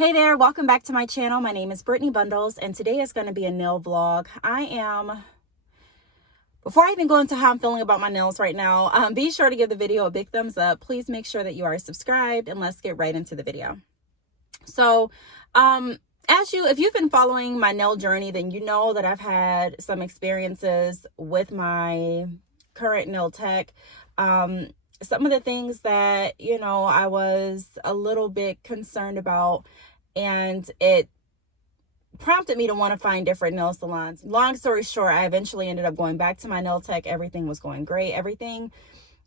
Hey there, welcome back to my channel. My name is Brittany Bundles, and today is going to be a nail vlog. Before I even go into how I'm feeling about my nails right now, be sure to give the video a big thumbs up. Please make sure that you are subscribed, and let's get right into the video. So, if you've been following my nail journey, then you know that I've had some experiences with my current nail tech. Some of the things that, I was a little bit concerned about, and it prompted me to want to find different nail salons. Long story short, I eventually ended up going back to my nail tech. Everything was going great. Everything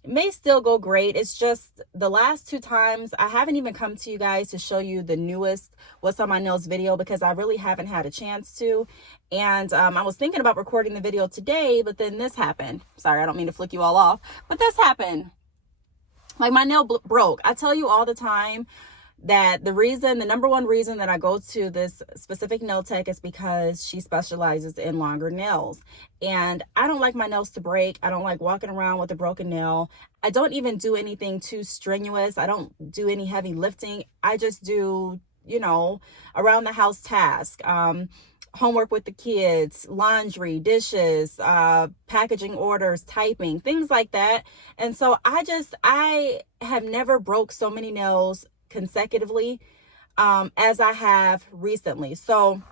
may still go great. It's just the last two times I haven't even come to you guys to show you the newest What's on My Nails video because I really haven't had a chance to. And I was thinking about recording the video today, but then this happened. Sorry, I don't mean to flick you all off, but this happened. Like, my nail broke. I tell you all the time that the number one reason that I go to this specific nail tech is because she specializes in longer nails. And I don't like my nails to break. I don't like walking around with a broken nail. I don't even do anything too strenuous. I don't do any heavy lifting. I just do, around the house task, homework with the kids, laundry, dishes, packaging orders, typing, things like that. And so I have never broke so many nails consecutively as I have recently. So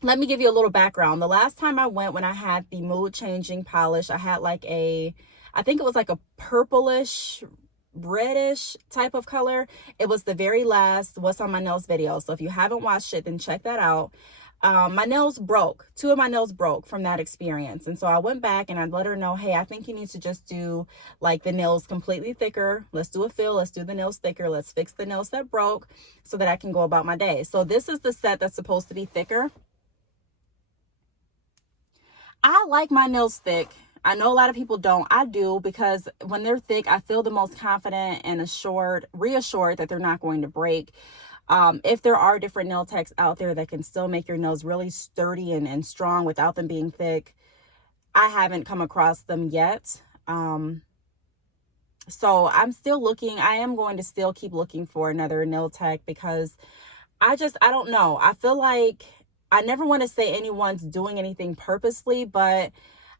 let me give you a little background. The last time I went, when I had the mood changing polish, I had I think it was like a purplish reddish type of color. It was the very last What's on My Nails video. So if you haven't watched it, then check that out. My nails broke. Two of my nails broke from that experience. And so I went back and I let her know, hey, I think you need to just do like the nails completely thicker. Let's do a fill. Let's do the nails thicker. Let's fix the nails that broke so that I can go about my day. So this is the set that's supposed to be thicker. I like my nails thick. I know a lot of people don't. I do, because when they're thick, I feel the most confident and reassured that they're not going to break. If there are different nail techs out there that can still make your nails really sturdy and strong without them being thick, I haven't come across them yet. So I'm still looking. I am going to still keep looking for another nail tech because I don't know. I feel like I never want to say anyone's doing anything purposely, but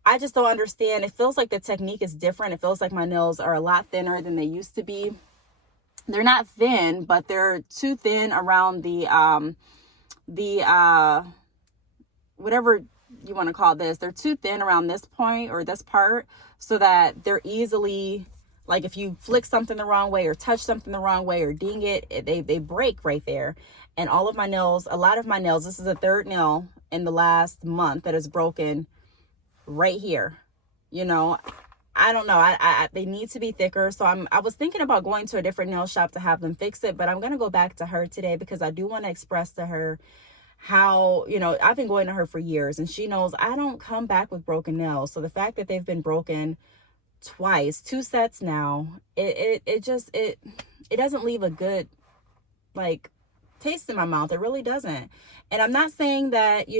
I just don't understand. It feels like the technique is different. It feels like my nails are a lot thinner than they used to be. They're not thin, but they're too thin around the whatever you want to call this. They're too thin around this point or this part so that they're easily, like, if you flick something the wrong way or touch something the wrong way or ding it, they break right there. And all of my nails, a lot of my nails, this is a third nail in the last month that is broken right here. I don't know. They need to be thicker. So I was thinking about going to a different nail shop to have them fix it, but I'm going to go back to her today because I do want to express to her how, I've been going to her for years and she knows I don't come back with broken nails. So the fact that they've been broken twice, 2 sets now, it doesn't leave a good, taste in my mouth. It really doesn't. And I'm not saying that,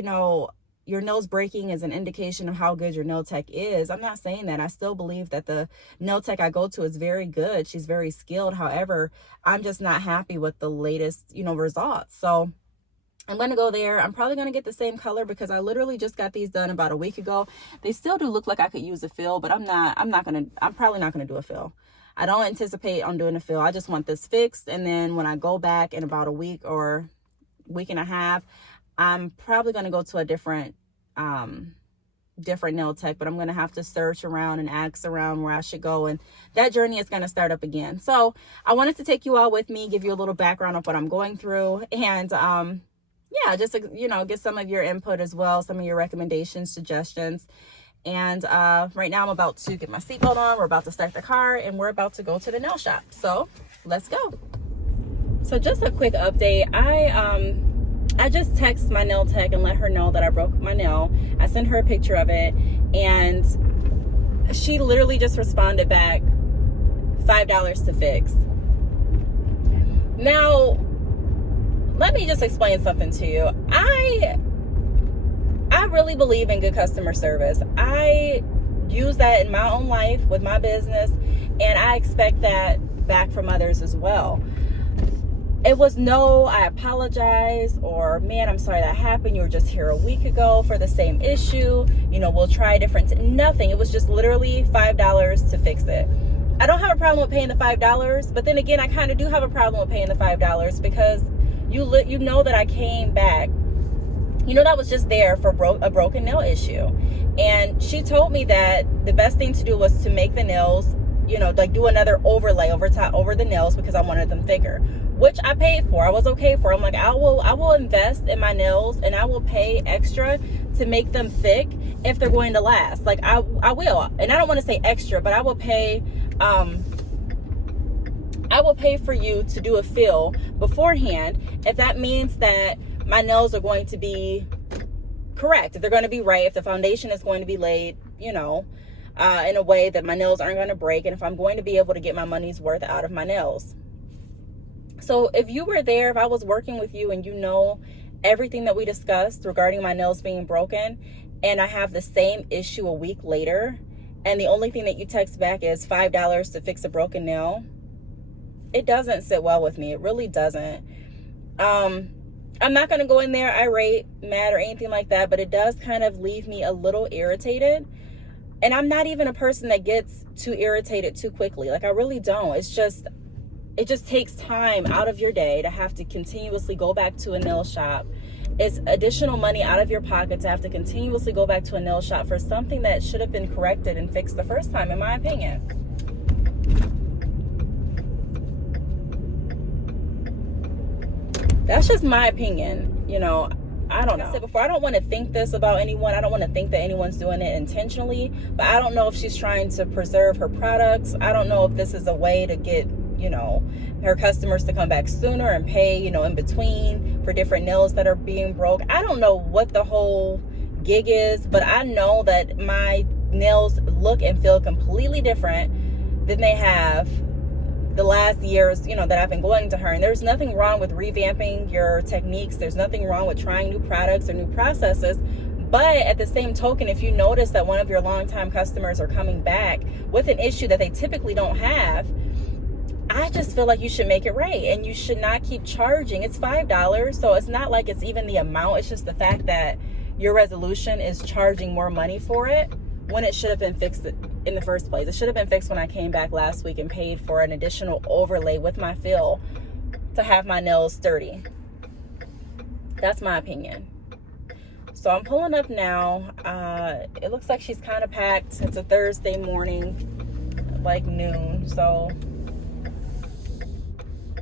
your nails breaking is an indication of how good your nail tech is. I'm not saying that. I still believe that the nail tech I go to is very good. She's very skilled. However, I'm just not happy with the latest, results. So I'm going to go there. I'm probably going to get the same color because I literally just got these done about a week ago. They still do look like I could use a fill, but I'm probably not going to do a fill. I don't anticipate on doing a fill. I just want this fixed. And then when I go back in about a week or week and a half, I'm probably going to go to a different nail tech, but I'm going to have to search around and ask around where I should go. And that journey is going to start up again. So I wanted to take you all with me, give you a little background of what I'm going through. And, just, get some of your input as well. Some of your recommendations, suggestions. And, right now I'm about to get my seatbelt on. We're about to start the car and we're about to go to the nail shop. So let's go. So just a quick update. I just text my nail tech and let her know that I broke my nail. I sent her a picture of it and she literally just responded back, $5 to fix. Now, let me just explain something to you. I really believe in good customer service. I use that in my own life with my business, and I expect that back from others as well. It was no, I apologize, or man, I'm sorry that happened. You were just here a week ago for the same issue. You know, we'll try different. Nothing. It was just literally $5 to fix it. I don't have a problem with paying the $5, but then again, I kind of do have a problem with paying the $5 because you know that I came back. You know, that was just there for a broken nail issue. And she told me that the best thing to do was to make the nails, you know, like do another overlay over the nails because I wanted them thicker, which I paid for. I was okay for. I'm like, I will invest in my nails and I will pay extra to make them thick if they're going to last. Like I will. And I don't want to say extra, but I will pay for you to do a fill beforehand if that means that my nails are going to be correct, if they're going to be right, if the foundation is going to be laid, you know, in a way that my nails aren't going to break, and if I'm going to be able to get my money's worth out of my nails. So if you were there, if I was working with you and you know everything that we discussed regarding my nails being broken, and I have the same issue a week later, and the only thing that you text back is $5 to fix a broken nail, it doesn't sit well with me. It really doesn't. I'm not going to go in there irate, mad, or anything like that, but it does kind of leave me a little irritated. And I'm not even a person that gets too irritated too quickly. Like, I really don't. It just takes time out of your day to have to continuously go back to a nail shop. It's additional money out of your pocket to have to continuously go back to a nail shop for something that should have been corrected and fixed the first time, in my opinion. That's just my opinion. You know, I don't know. Like I said before, I don't want to think this about anyone. I don't want to think that anyone's doing it intentionally, but I don't know if she's trying to preserve her products. I don't know if this is a way to get, you know, her customers to come back sooner and pay, you know, in between for different nails that are being broke. I don't know what the whole gig is, but I know that my nails look and feel completely different than they have the last years, you know, that I've been going to her. And there's nothing wrong with revamping your techniques. There's nothing wrong with trying new products or new processes. But at the same token, if you notice that one of your longtime customers are coming back with an issue that they typically don't have, I just feel like you should make it right, and you should not keep charging. It's $5, so it's not like it's even the amount. It's just the fact that your resolution is charging more money for it when it should have been fixed in the first place. It should have been fixed when I came back last week and paid for an additional overlay with my fill to have my nails sturdy. That's my opinion. So I'm pulling up now. It looks like she's kind of packed. It's a Thursday morning, like noon, so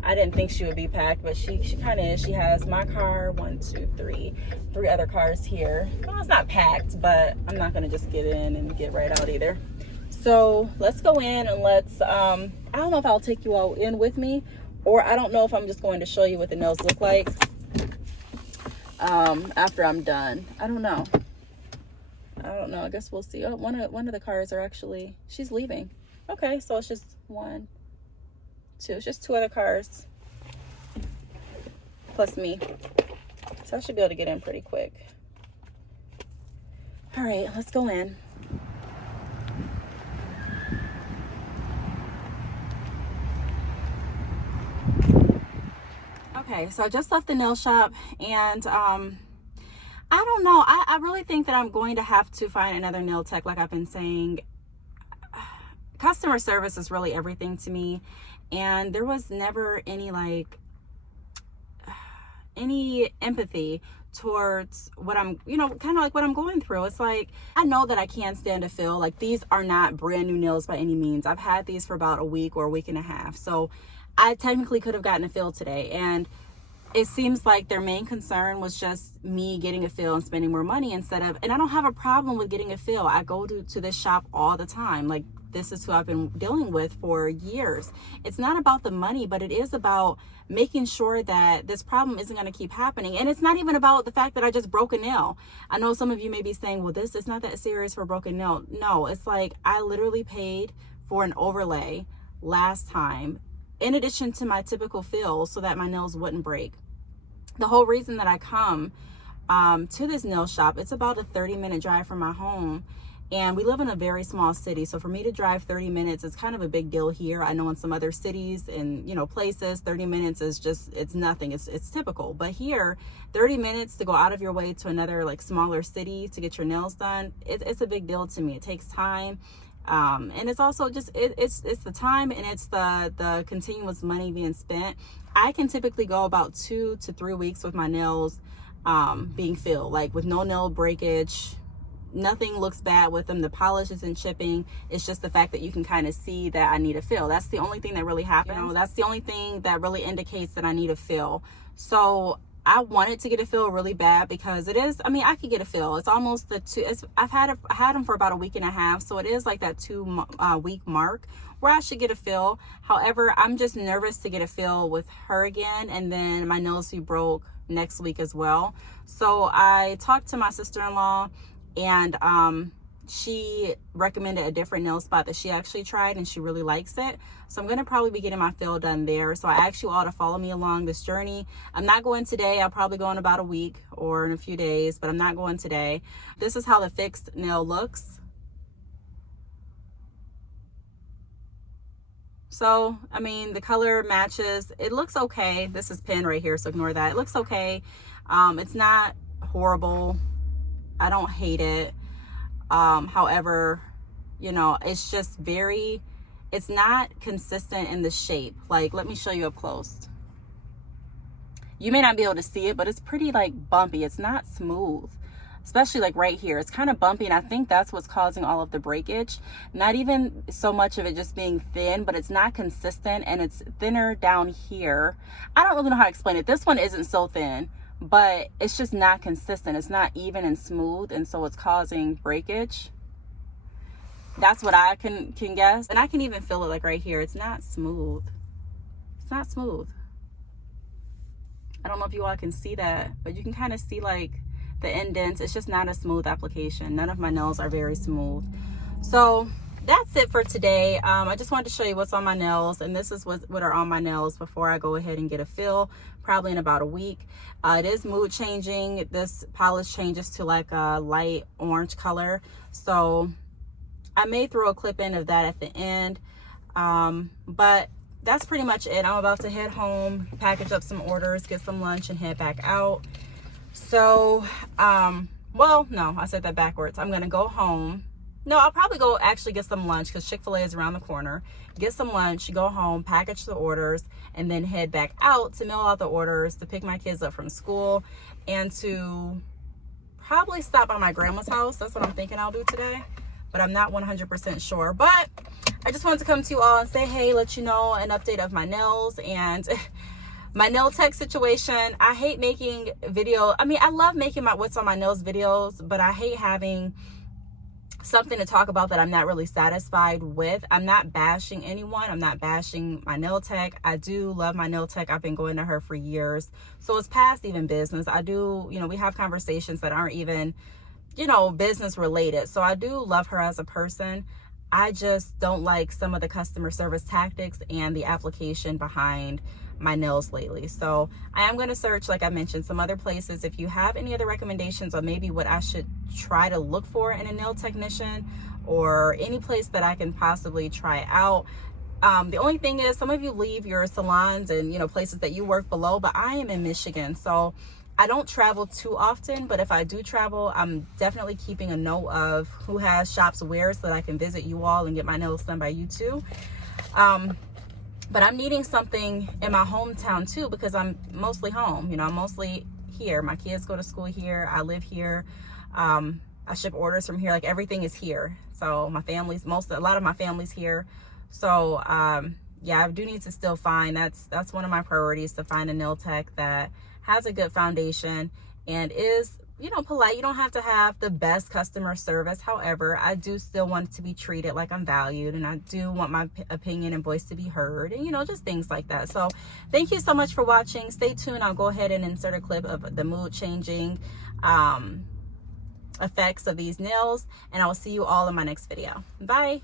I didn't think she would be packed, but she kind of is. She has my car, 1, 2, 3 other cars here. Well, it's not packed, but I'm not going to just get in and get right out either. So let's go in and let's, I don't know if I'll take you all in with me, or I don't know if I'm just going to show you what the nails look like after I'm done. I don't know. I guess we'll see. Oh, one of the cars are actually, she's leaving. Okay, so it's just 1, 2. It's just 2 other cars plus me. So I should be able to get in pretty quick. All right, let's go in. Okay, so I just left the nail shop, and I don't know. I really think that I'm going to have to find another nail tech, like I've been saying. Customer service is really everything to me, and there was never any empathy towards what I'm, you know, kind of like what I'm going through. It's like, I know that I can't stand a fill. Like, these are not brand new nails by any means. I've had these for about a week or a week and a half. So I technically could have gotten a fill today. And it seems like their main concern was just me getting a fill and spending more money instead of, and I don't have a problem with getting a fill. I go to this shop all the time. Like, this is who I've been dealing with for years. It's not about the money, but it is about making sure that this problem isn't going to keep happening. And it's not even about the fact that I just broke a nail. I know some of you may be saying, well, this is not that serious for a broken nail. No, it's like I literally paid for an overlay last time in addition to my typical fill so that my nails wouldn't break. The whole reason that I come to this nail shop, it's about a 30-minute drive from my home. And we live in a very small city. So for me to drive 30 minutes is kind of a big deal here. I know in some other cities and, you know, places, 30 minutes is just, it's nothing. It's typical. But here, 30 minutes to go out of your way to another like smaller city to get your nails done, it's a big deal to me. It takes time. And it's also just, it's the time, and it's the continuous money being spent. I can typically go about 2 to 3 weeks with my nails being filled, like with no nail breakage. Nothing looks bad with them. The polish isn't chipping. It's just the fact that you can kind of see that I need a fill. That's the only thing that really happens. You know, that's the only thing that really indicates that I need a fill. So I wanted to get a fill really bad because it is, I mean, I could get a fill. It's almost the two, I've had them for about a week and a half. So it is like that 2 week mark where I should get a fill. However, I'm just nervous to get a fill with her again. And then my nails be broke next week as well. So I talked to my sister-in-law, and she recommended a different nail spot that she actually tried, and she really likes it. So I'm going to probably be getting my fill done there. So I ask you all to follow me along this journey. I'm not going today. I'll probably go in about a week or in a few days, but I'm not going today. This is how the fixed nail looks. So, I mean, the color matches. It looks okay. This is pin right here, so ignore that. It looks okay. It's not horrible. I don't hate it. However, you know, it's just it's not consistent in the shape. Like, let me show you up close. You may not be able to see it, but it's pretty like bumpy. It's not smooth, especially like right here. It's kind of bumpy, and I think that's what's causing all of the breakage. Not even so much of it just being thin, but it's not consistent, and it's thinner down here. I don't really know how to explain it. This one isn't so thin, but it's just not consistent. It's not even and smooth, and so it's causing breakage. That's what I can guess. And I can even feel it like right here. It's not smooth. It's not smooth. I don't know if you all can see that, but you can kind of see like the indents. It's just not a smooth application. None of my nails are very smooth. So that's it for today. I just wanted to show you what's on my nails, and this is what are on my nails before I go ahead and get a fill, probably in about a week. It is mood changing. This polish changes to like a light orange color, so I may throw a clip in of that at the end. But that's pretty much it. I'm about to head home, package up some orders, get some lunch, and head back out. So well, no, I said that backwards. I'm gonna go home. No, I'll probably go actually get some lunch because Chick-fil-A is around the corner. Get some lunch, go home, package the orders, and then head back out to mail out the orders, to pick my kids up from school, and to probably stop by my grandma's house. That's what I'm thinking I'll do today, but I'm not 100% sure. But I just wanted to come to you all and say, hey, let you know an update of my nails and my nail tech situation. I hate making video. I mean, I love making my what's on my nails videos, but I hate having something to talk about that I'm not really satisfied with. I'm not bashing anyone. I'm not bashing my nail tech. I do love my nail tech. I've been going to her for years. So it's past even business. I do, you know, we have conversations that aren't even, you know, business related. So I do love her as a person. I just don't like some of the customer service tactics and the application behind my nails lately. So I am going to search, like I mentioned, some other places. If you have any other recommendations on maybe what I should try to look for in a nail technician, or any place that I can possibly try out. The only thing is, some of you leave your salons and, you know, places that you work below, but I am in Michigan, so I don't travel too often. But if I do travel, I'm definitely keeping a note of who has shops where, so that I can visit you all and get my nails done by you too. But I'm needing something in my hometown too, because I'm mostly home. You know, I'm mostly here. My kids go to school here. I live here. I ship orders from here. Like, everything is here. So my family's a lot of my family's here. So yeah, I do need to still find, that's one of my priorities, to find a nail tech that has a good foundation and is, you know, polite. You don't have to have the best customer service. However, I do still want to be treated like I'm valued, and I do want my opinion and voice to be heard, and, you know, just things like that. So thank you so much for watching. Stay tuned. I'll go ahead and insert a clip of the mood changing effects of these nails, and I will see you all in my next video. Bye.